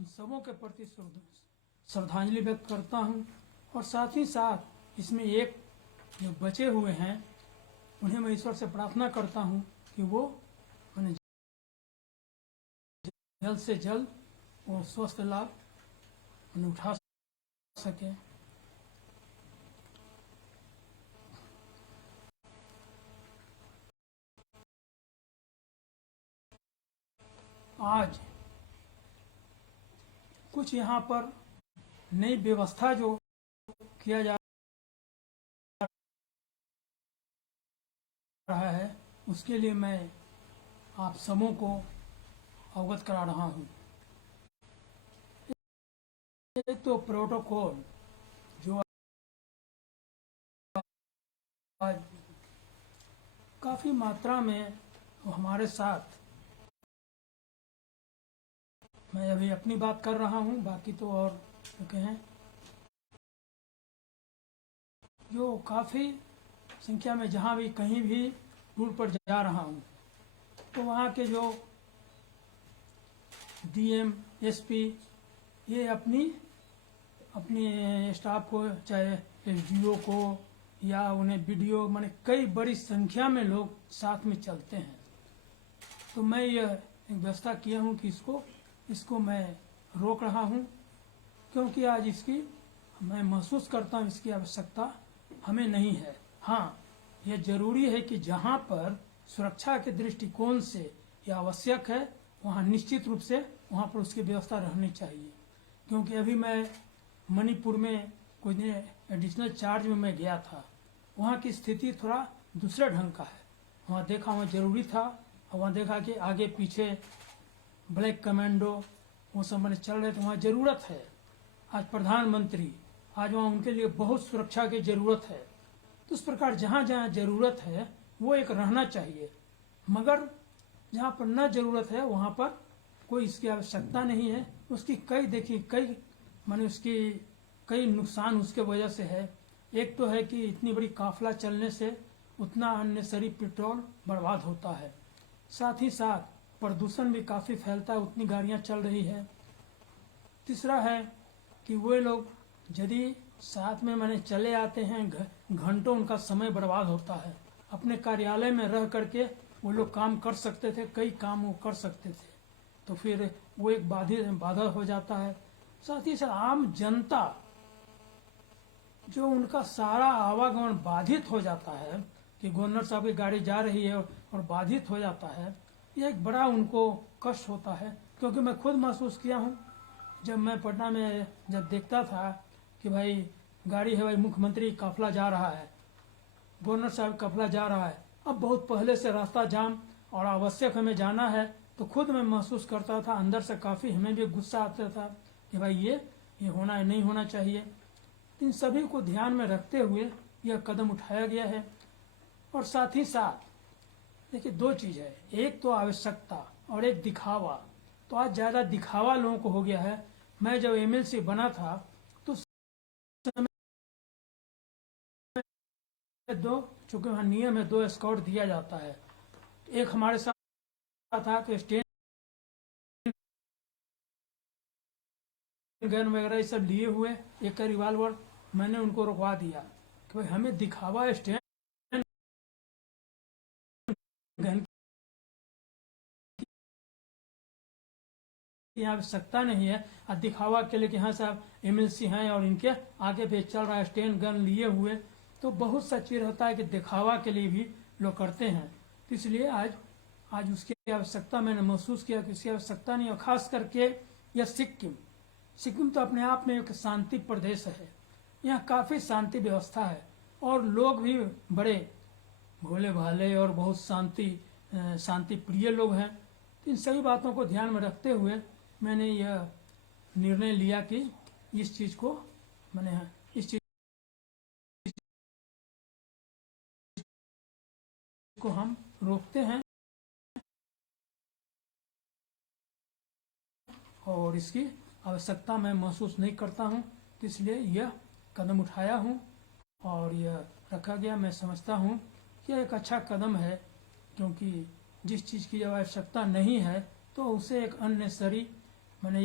उन सबों के प्रति श्रद्धांजलि व्यक्त करता हूँ। और साथ ही साथ इसमें एक जो बचे हुए हैं उन्हें मैं ईश्वर से प्रार्थना करता हूँ कि वो उन्हें जल्द से जल्द वो स्वस्थ लाभ उन्हें उठा सके। आज कुछ यहाँ पर नई व्यवस्था जो किया जा रहा है उसके लिए मैं आप सबों को अवगत करा रहा हूँ। एक तो प्रोटोकॉल जो आज काफ़ी मात्रा में हमारे साथ, मैं अभी अपनी बात कर रहा हूँ, बाकी तो और कहें जो काफ़ी संख्या में जहाँ भी कहीं भी टूर पर जा रहा हूँ तो वहाँ के जो डीएम एसपी ये अपनी स्टाफ को, चाहे एसडीओ को या उन्हें बीडीओ, माने कई बड़ी संख्या में लोग साथ में चलते हैं। तो मैं यह एक व्यवस्था किया हूँ कि इसको मैं रोक रहा हूँ, क्योंकि आज इसकी मैं महसूस करता हूँ इसकी आवश्यकता हमें नहीं है। हाँ, यह जरूरी है कि जहाँ पर सुरक्षा के दृष्टिकोण से यह आवश्यक है वहाँ निश्चित रूप से वहाँ पर उसकी व्यवस्था रहनी चाहिए। क्योंकि अभी मैं मणिपुर में कुछ दिन एडिशनल चार्ज में मैं गया था, वहाँ की स्थिति थोड़ा दूसरे ढंग का है। वहाँ देखा वहाँ जरूरी था, और वहाँ देखा कि आगे पीछे ब्लैक कमांडो वो सब मैंने चल रहे थे, वहाँ ज़रूरत है। आज प्रधानमंत्री, आज वहाँ उनके लिए बहुत सुरक्षा की ज़रूरत है। तो उस प्रकार जहाँ जहाँ ज़रूरत है वो एक रहना चाहिए, मगर जहाँ पर न ज़रूरत है वहाँ पर कोई इसकी आवश्यकता नहीं है। उसकी कई माने उसकी कई नुकसान उसके वजह से है। एक तो है कि इतनी बड़ी काफिला चलने से उतना अननेसरी पेट्रोल बर्बाद होता है, साथ ही साथ प्रदूषण भी काफ़ी फैलता है, उतनी गाड़ियाँ चल रही है। तीसरा है कि वे लोग यदि साथ में मैंने चले आते हैं, घंटों उनका समय बर्बाद होता है। अपने कार्यालय में रह करके वो लोग काम कर सकते थे, कई काम वो कर सकते थे, तो फिर वो एक बाधा हो जाता है। साथ ही साथ आम जनता जो उनका सारा आवागमन बाधित हो जाता है कि गवर्नर साहब की गाड़ी जा रही है और बाधित हो जाता है, यह एक बड़ा उनको कष्ट होता है। क्योंकि मैं खुद महसूस किया हूँ, जब मैं पटना में जब देखता था कि भाई गाड़ी है, भाई मुख्यमंत्री काफिला जा रहा है, गवर्नर साहब काफिला जा रहा है, अब बहुत पहले से रास्ता जाम और आवश्यक हमें जाना है, तो खुद मैं महसूस करता था अंदर से काफ़ी हमें भी गुस्सा आता था कि भाई ये होना है, नहीं होना चाहिए। इन सभी को ध्यान में रखते हुए यह कदम उठाया गया है। और साथ ही साथ देखिए दो चीज़ है, एक तो आवश्यकता और एक दिखावा। तो आज ज़्यादा दिखावा लोगों को हो गया है। मैं जब एमएलसी बना था तो चूंकि वहाँ नियम है 2 स्कॉट दिया जाता है। एक हमारे साथ था कि स्टेन गन वगैरह ये सब लिए हुए, एक रिवाल्वर, मैंने उनको रुकवा दिया कि भाई हमें दिखावा स्टेन गन की आवश्यकता नहीं है। और दिखावा के लिए कि हाँ साहब एमएलसी हैं और इनके आगे पे चल रहा है स्टेन गन लिए हुए, तो बहुत सा चीज रहता है कि दिखावा के लिए भी लोग करते हैं। तो इसलिए आज उसकी आवश्यकता मैंने महसूस किया कि इसकी आवश्यकता नहीं। और खास करके यह सिक्किम तो अपने आप में एक शांति प्रदेश है, यहाँ काफ़ी शांति व्यवस्था है और लोग भी बड़े भोले भाले और बहुत शांति प्रिय लोग हैं। तो इन सभी बातों को ध्यान में रखते हुए मैंने यह निर्णय लिया कि इस चीज़ को हम रोकते हैं और इसकी आवश्यकता मैं महसूस नहीं करता हूँ, तो इसलिए यह कदम उठाया हूँ और यह रखा गया। मैं समझता हूँ कि यह एक अच्छा कदम है, क्योंकि जिस चीज़ की जब आवश्यकता नहीं है तो उसे एक अननेसरी मैंने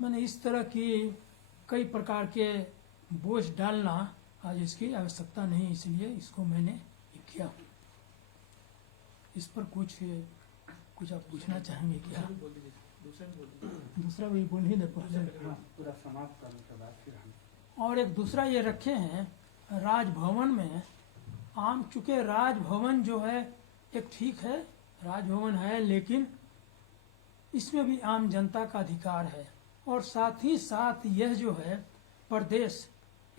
मैंने इस तरह की कई प्रकार के बोझ डालना आज इसकी आवश्यकता नहीं, इसलिए इसको मैंने किया। इस पर कुछ आप पूछना चाहेंगे क्या? दूसरा भी बोल ही दे पहले। पूरा समाप्त करने के बाद फिर हम और एक दूसरा ये रखे हैं राजभवन में आम, चूंकि राजभवन जो है एक ठीक है, राजभवन है, लेकिन इसमें भी आम जनता का अधिकार है। और साथ ही साथ यह जो है प्रदेश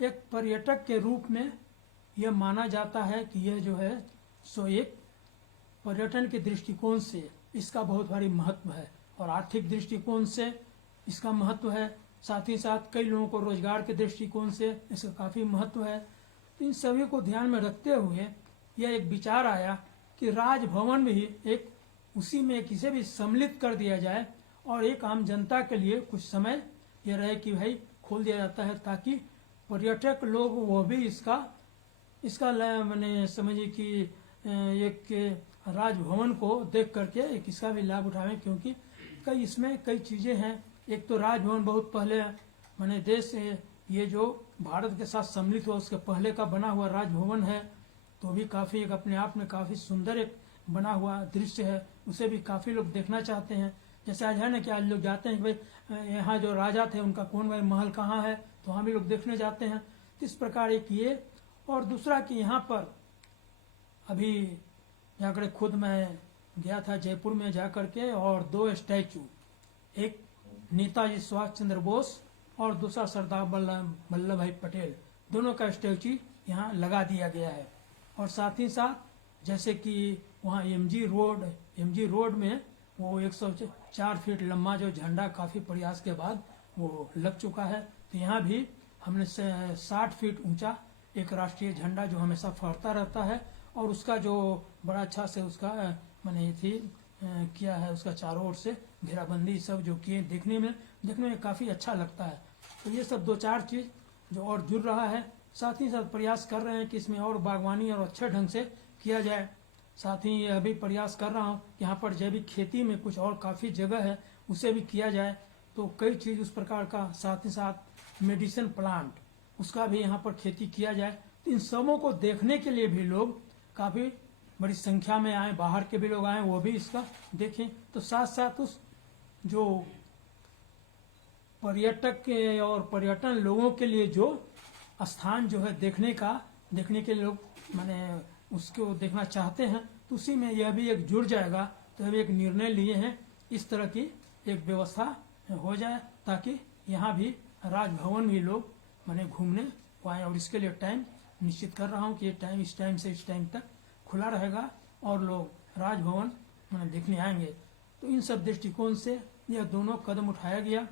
एक पर्यटक के रूप में यह माना जाता है कि यह जो है सो एक पर्यटन के दृष्टिकोण से इसका बहुत भारी महत्व है और आर्थिक दृष्टिकोण से इसका महत्व है। साथ ही साथ कई लोगों को रोजगार के दृष्टिकोण से इसका काफी महत्व है। तो इन सभी को ध्यान में रखते हुए यह एक विचार आया कि राजभवन भी एक उसी में किसे भी सम्मिलित कर दिया जाए और एक आम जनता के लिए कुछ समय यह रहे कि भाई खोल दिया जाता है, ताकि पर्यटक लोग वो भी इसका मैंने समझिए कि एक राजभवन को देख करके एक इसका भी लाभ उठावें, क्योंकि इसमें कई चीजें हैं। एक तो राजभवन बहुत पहले मैंने देश ये जो भारत के साथ सम्मिलित हुआ उसके पहले का बना हुआ राजभवन है, तो भी काफी एक अपने आप में काफी सुंदर एक बना हुआ दृश्य है, उसे भी काफी लोग देखना चाहते हैं। जैसे आज है ना कि आज लोग जाते हैं कि भाई यहाँ जो राजा थे उनका कौन भाई महल कहाँ है, तो वहाँ भी लोग देखने जाते हैं। इस प्रकार एक ये, और दूसरा कि यहाँ पर अभी जाकर खुद मैं गया था जयपुर में जाकर के, और 2 स्टैचू, एक नेताजी सुभाष चंद्र बोस और दूसरा सरदार वल्लभ भाई पटेल, दोनों का स्टैचू यहाँ लगा दिया गया है। और साथ ही साथ जैसे कि वहाँ एमजी रोड में वो 104 फीट लंबा जो झंडा काफी प्रयास के बाद वो लग चुका है, तो यहाँ भी हमने 60 फीट ऊंचा एक राष्ट्रीय झंडा जो हमेशा फहरता रहता है, और उसका जो बड़ा अच्छा से उसका मैंने किया है, उसका चारों ओर से घेराबंदी सब जो किए, देखने में काफी अच्छा लगता है। तो ये सब 2-4 चीज जो और जुड़ रहा है। साथ ही साथ प्रयास कर रहे हैं कि इसमें और बागवानी और अच्छे ढंग से किया जाए। साथ ही यह भी प्रयास कर रहा हूँ यहाँ पर जैविक खेती में कुछ और काफी जगह है, उसे भी किया जाए। तो कई चीज उस प्रकार का, साथ ही साथ मेडिसिन प्लांट उसका भी यहाँ पर खेती किया जाए। तो इन सबों को देखने के लिए भी लोग काफी बड़ी संख्या में आए, बाहर के भी लोग आए, वो भी इसका देखें। तो साथ साथ उस जो पर्यटक के और पर्यटन लोगों के लिए जो स्थान जो है देखने के लिए लोग माने उसको देखना चाहते हैं, तो उसी में यह भी एक जुड़ जाएगा। तो अभी एक निर्णय लिए हैं इस तरह की एक व्यवस्था हो जाए, ताकि यहाँ भी राजभवन भी लोग माने घूमने पाए। और इसके लिए टाइम निश्चित कर रहा हूँ कि इस टाइम से इस टाइम तक खुला रहेगा और लोग राजभवन माने देखने आएंगे। तो इन सब दृष्टिकोण से यह दोनों कदम उठाया गया।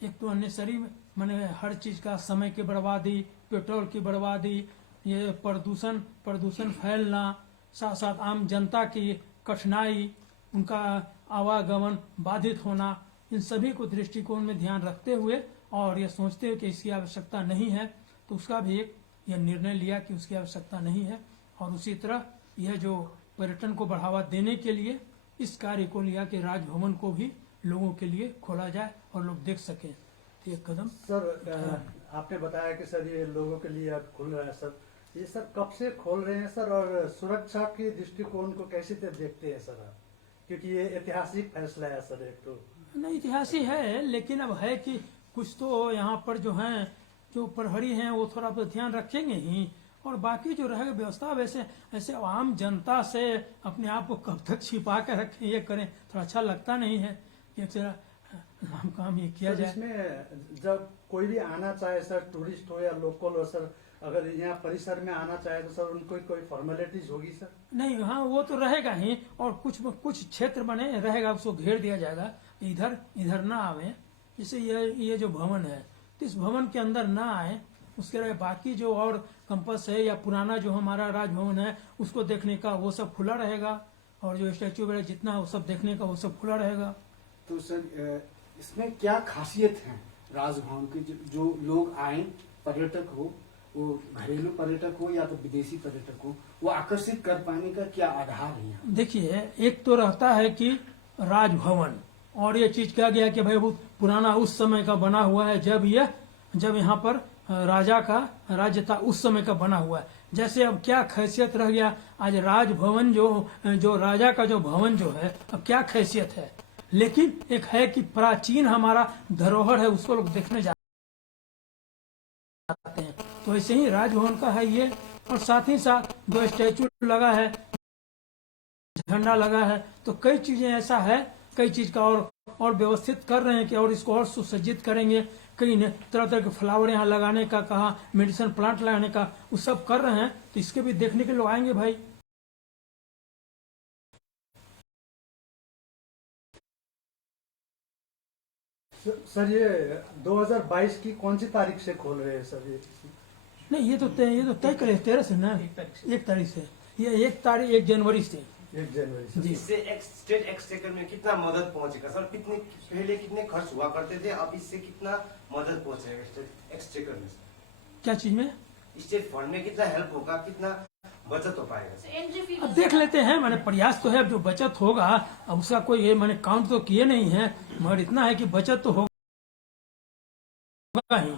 एक तो अननेसरी माने हर चीज का समय की बर्बादी, पेट्रोल की बर्बादी, ये प्रदूषण फैलना, साथ साथ आम जनता की कठिनाई, उनका आवागमन बाधित होना, इन सभी को दृष्टिकोण में ध्यान रखते हुए और ये सोचते हुए कि इसकी आवश्यकता नहीं है, तो उसका भी एक यह निर्णय लिया कि उसकी आवश्यकता नहीं है। और उसी तरह यह जो पर्यटन को बढ़ावा देने के लिए इस कार्य को लिया कि राजभवन को भी लोगों के लिए खोला जाए और लोग देख सकें। तो एक कदम सर आपने बताया कि सर ये लोगों के लिए अब खुल रहा है सर, ये सर कब से खोल रहे हैं सर, और सुरक्षा के दृष्टिकोण को कैसे देखते हैं सर आप? क्योंकि ये ऐतिहासिक फैसला है सर। एक तो नहीं ऐतिहासिक है, लेकिन अब है कि कुछ तो यहाँ पर जो हैं जो प्रहरी हैं वो थोड़ा बहुत ध्यान रखेंगे ही, और बाकी जो रहेगा व्यवस्था वैसे ऐसे आम जनता से अपने आप को कब तक छिपा के रखें, ये करें, थोड़ा अच्छा लगता नहीं है। एक काम ये किया जाए। इसमें जब कोई भी आना चाहे सर, टूरिस्ट हो या लोकल हो सर, अगर यहाँ परिसर में आना चाहे तो सर उनको कोई फॉर्मेलिटीज होगी सर? नहीं, हाँ वो तो रहेगा ही, और कुछ क्षेत्र बने रहेगा, उसको घेर दिया जाएगा, इधर ना आवे। जैसे ये जो भवन है तो इस भवन के अंदर ना आए, उसके अलावा बाकी जो और कैंपस है या पुराना जो हमारा राजभवन है उसको देखने का वो सब खुला रहेगा, और जो स्टैचू वगैरह जितना वो सब देखने का वो सब खुला रहेगा। तो सर इसमें क्या खासियत है राजभवन की, जो लोग आए, पर्यटक हो, वो घरेलू पर्यटक हो या तो विदेशी पर्यटक हो, वो आकर्षित कर पाने का क्या आधार है? देखिए, एक तो रहता है कि राजभवन। और ये चीज कहा गया कि भाई बहुत पुराना उस समय का बना हुआ है, जब यहाँ पर राजा का राज्य था उस समय का बना हुआ है। जैसे अब क्या खैसियत रह गया, आज राजभवन जो राजा का जो भवन जो है, अब क्या खैसियत है। लेकिन एक है कि प्राचीन हमारा धरोहर है, उसको लोग देखने जाते हैं। तो ऐसे ही राजभवन का है ये। और साथ ही साथ दो स्टैचू लगा है, झंडा लगा है। तो कई चीजें ऐसा है, कई चीज का और व्यवस्थित कर रहे हैं कि और इसको और सुसज्जित करेंगे। कई ने तरह तरह के फ्लावर यहाँ लगाने का कहा, मेडिसिन प्लांट लगाने का, वो सब कर रहे हैं। तो इसके भी देखने के लोग आएंगे भाई। सर ये 2022 की कौन सी तारीख से खोल रहे हैं सर ये? नहीं, ये तो तय करे 13 से ना, 1 तारीख से। ये 1 जनवरी से। 1 जनवरी से। जी। इससे स्टेट एक्सचेकर में कितना मदद पहुंचेगा सर? पहले कितने खर्च हुआ करते थे, अब इससे कितना मदद पहुंचेगा स्टेट एक्सचेकर में? क्या चीज में? स्टेट फंड में कितना हेल्प होगा, कितना बचत हो पाएगा सर? एंट्री फी अब देख लेते हैं, मैंने प्रयास तो है। अब जो बचत होगा, अब उसका कोई ये मैंने काउंट तो किए नहीं है, मगर इतना है कि बचत तो होगा ही,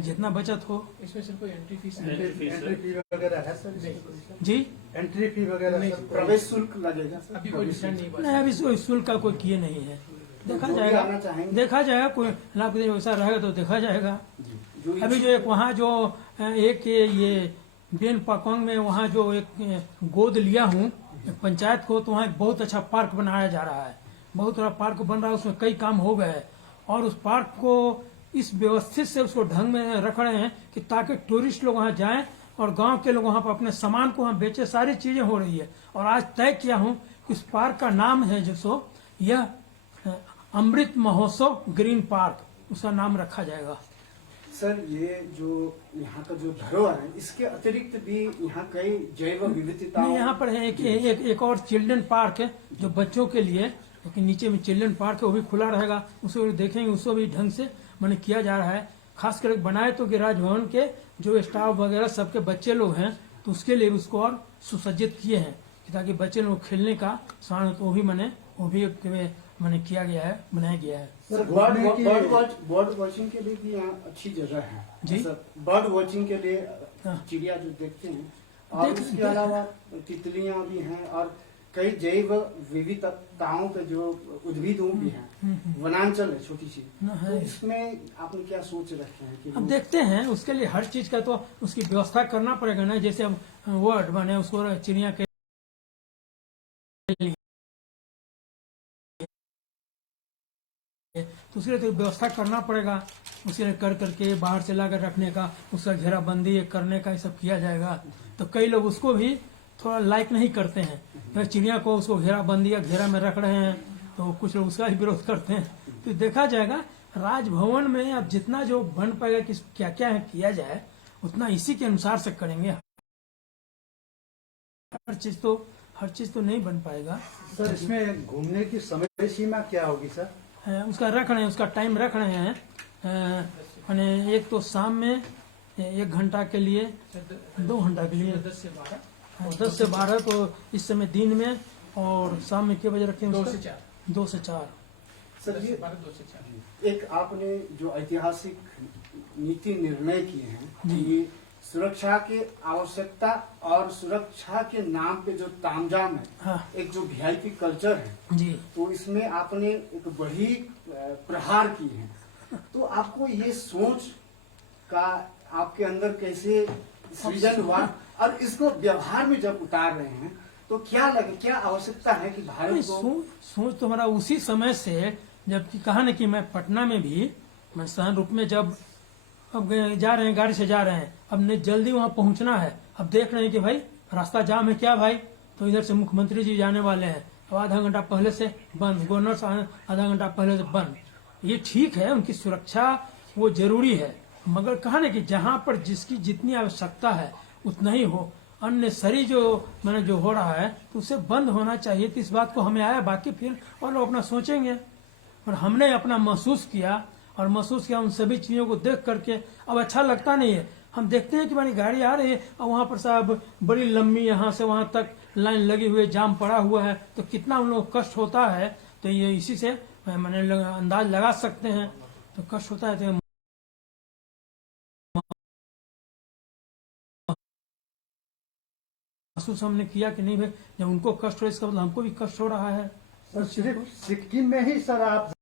जितना बचत हो। इसमें सिर्फ कोई एंट्री फीस एंट्री फी वगैरह है सर इसमें? जी एंट्री फी वगैरह सर? प्रवेश शुल्क लगेगा सर? अभी कोई डिसीजन नहीं नहीं, अभी कोई शुल्क का कोई किए नहीं है। देखा जो भी जाएगा, आना चाहेंगे। देखा जाएगा। कोई लाभ वैसा रहेगा तो देखा जाएगा। जो अभी जो एक वहाँ जो एक ये बेन पाकोंग में वहाँ जो एक गोद लिया हूँ पंचायत को, तो वहाँ एक बहुत अच्छा पार्क बनाया जा रहा है। बहुत बड़ा पार्क बन रहा है, उसमें कई काम हो गए हैं। और उस पार्क को इस व्यवस्थित से उसको ढंग में रख रहे हैं कि ताकि टूरिस्ट लोग वहाँ जाएं और गांव के लोग वहाँ पर अपने सामान को वहाँ बेचे। सारी चीजें हो रही है। और आज तय किया हूँ कि इस पार्क का नाम है जो यह अमृत महोत्सव ग्रीन पार्क, उसका नाम रखा जाएगा। सर ये जो यहाँ का जो धरोहर है, इसके अतिरिक्त भी यहाँ कई जैव विविधताओं नहीं, यहाँ पर है एक और चिल्ड्रन पार्क है जो बच्चों के लिए, लेकिन नीचे में चिल्ड्रन पार्क है, वो भी खुला रहेगा। उसको भी देखेंगे, उसको भी ढंग से मैंने किया जा रहा है। खास कर बनाए तो कि राजभवन के जो स्टाफ वगैरह सबके बच्चे लोग हैं, तो उसके लिए उसको और सुसज्जित किए हैं ताकि बच्चे लोग खेलने का सामान, तो वो भी मैंने किया गया है, बनाया गया है। सर बर्ड वॉचिंग के लिए भी यहाँ अच्छी जगह है जी। सर, बर्ड वॉचिंग के लिए हाँ। चिड़िया जो देखते हैं, और उसके अलावा तितलियां भी हैं और कई जैव विविधताओं के जो उद्भिद भी हैं, वनांचल है छोटी सी। है। तो इसमें आपने क्या सोच रखे हैं कि अब देखते हैं, उसके लिए हर चीज का तो उसकी व्यवस्था करना पड़ेगा ना। जैसे अब वर्ड बने उसको चिड़िया के तो उसके लिए तो व्यवस्था करना पड़ेगा। उसके लिए कर करके बाहर से लाकर रखने का, उसका घेराबंदी करने का, ये सब किया जाएगा। तो कई लोग उसको भी थोड़ा लाइक नहीं करते हैं, तो चिड़िया को उसको घेराबंदी या घेरा में रख रहे हैं, तो कुछ लोग उसका ही विरोध करते हैं। तो देखा जाएगा राजभवन में अब जितना जो बन पाएगा कि क्या क्या है किया जाए, उतना इसी के अनुसार से करेंगे। हर चीज तो नहीं बन पाएगा। सर इसमें घूमने की समय सीमा क्या होगी सर? उसका रख रहे हैं, उसका टाइम रख रहे हैं। मैंने एक तो शाम में 1 घंटा के लिए, 2 घंटा के लिए, 10 से 12, 10 से 12, तो इस समय दिन में, और शाम में कितने बजे रखते हैं? 2 उसका? से 4। 2 से 4। सर 10 से ये 12, 2 से 4। एक आपने जो ऐतिहासिक नीति निर्णय किए हैं, जी। ये सुरक्षा की आवश्यकता और सुरक्षा के नाम पे जो तामझाम है, हाँ एक जो वीआईपी कल्चर है, जी। तो इसमें आपने एक बड़ी प्रहार की है। तो आपको ये सोच का आपके अंदर कैसे सृजन हुआ, और इसको व्यवहार में जब उतार रहे हैं तो क्या लगे, क्या आवश्यकता है कि भारत को? सोच तो हमारा उसी समय से, जबकि कहा न कि मैं पटना में भी, मैं शहर रूप में जब अब जा रहे हैं, गाड़ी से जा रहे हैं, अब ने जल्दी वहां पहुंचना है। अब देख रहे हैं कि भाई रास्ता जाम है क्या भाई, तो इधर से मुख्यमंत्री जी जाने वाले हैं, तो आधा घंटा पहले से बंद, गवर्नर आधा घंटा पहले से बंद। ये ठीक है, उनकी सुरक्षा वो जरूरी है, मगर कहा ना कि जहां पर जिसकी जितनी आवश्यकता है उतना ही हो। अननेसरी जो मैंने जो हो रहा है तो उसे बंद होना चाहिए। तो इस बात को हमें आया, बाकी फिर और लोग अपना सोचेंगे। और हमने अपना महसूस किया उन सभी चीजों को देख करके अब अच्छा लगता नहीं है। हम देखते हैं कि हमारी गाड़ी आ रही है और वहां पर साहब बड़ी लंबी यहाँ से वहां तक लाइन लगी हुई है, जाम पड़ा हुआ है, तो कितना उन लोगों को कष्ट होता है। तो तो ये इसी से मैंने अंदाज लगा सकते हैं। तो कष्ट होता है तो महसूस हमने किया कि नहीं भाई, जब उनको कष्ट हो इसका मतलब हमको भी कष्ट हो रहा है। सर सिर्फ सिक्किम में ही सर आप